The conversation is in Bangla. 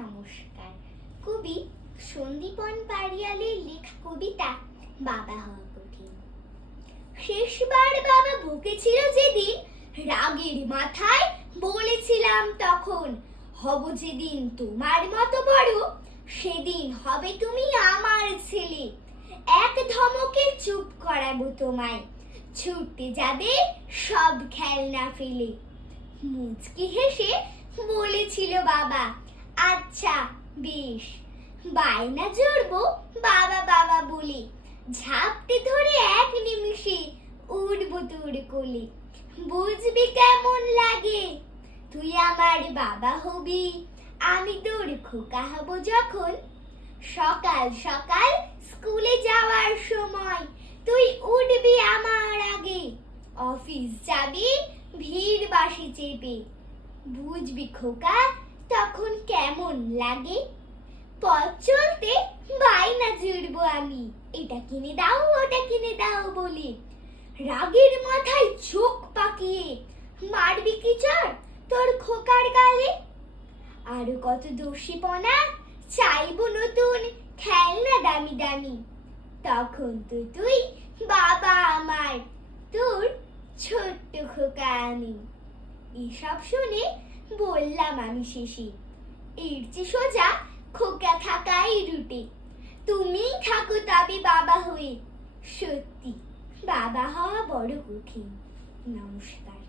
নমস্কার। কবি সন্দীপন পারিয়ালের লেখা কবিতা বাবা হওয়া কঠিন। শেষবার বাবা বকেছিল যেদিন, রাগের মাথায় বলেছিলাম তখন, হব যেদিন তোমার মতো বড়, সেদিন হবে তুমি আমার ছেলে। এক ধমকে চুপ করাবো তোমায়, ছুটতে যাবে সব খেলনা ফেলে। মুচকি হেসে বলেছিল বাবা, আচ্ছা বেশ। বায়না জড়বো বাবা বাবা বলে, ঝাপটে ধরে এক নিমিষে উড়বো তোর কোলে। বুঝবি কেমন লাগে, তুই আমার বাবা হবি, আমি তোর খোকা হব যখন। সকাল সকাল স্কুলে যাওয়ার সময় তুই উঠবি আমার আগে, অফিস যাবি ভিড় বাসে চেপে। বুঝবি খোকা তখন কেমন লাগে, পথ চলতে বায়না জুড়বো আমি, এটা কিনে দাও ওটা কিনে দাও বলে। রাগের মাথায় চোখ পাকিয়ে মারবি কি চড় তোর খোকার গালে। আরো কত দোষীপনা চাইবো নতুন খেলনা দামি দামি, তখন তো তুই বাবা আমার, তোর ছোট্ট খোকা আমি। এসব শুনে বললাম আমি শেষে, এর চেয়ে সোজা খোকা থাকাই রুটে। তুমি থাকো তবে বাবা হয়ে, সত্যি বাবা হওয়া বড় কঠিন। নমস্কার।